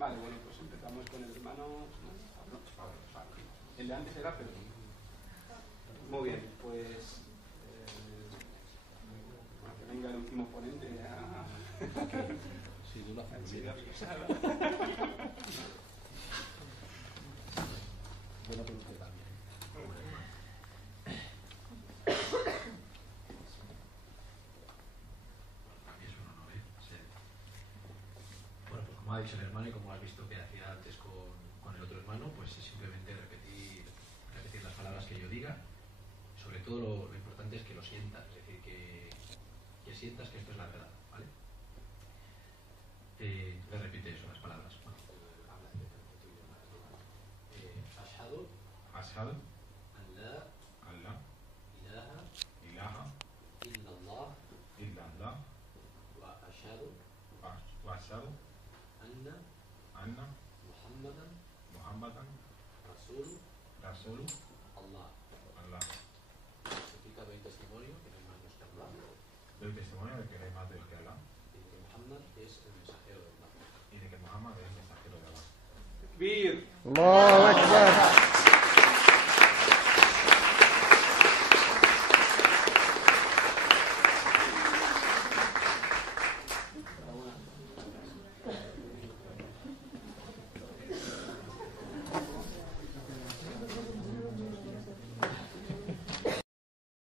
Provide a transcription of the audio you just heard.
Vale, bueno, pues empezamos con el hermano. El de antes era Pedro. Muy bien, pues. Que venga el último ponente a. Sí, tú lo haces bien. Bueno, pero usted también. Bueno, pues como ha dicho el hermano y como has visto que hacía antes con el otro hermano, pues es simplemente repetir las palabras que yo diga. Sobre todo lo importante es que lo sientas, es decir, que sientas que esto es la verdad, ¿vale? Le repite eso, las palabras. Bueno, Ashhadu Ashhadu an la ilaha illallah illallah wa ashhadu wa ashhadu anna Muhammadan Rasulu Allah. Significa doy testimonio que no hay más Dios que Allah. Doy testimonio de que no hay más Dios que Allah. Y de que Muhammad es el mensajero de Allah. Y de que Muhammad es el mensajero de Allah. Takbir. Allahu Akbar.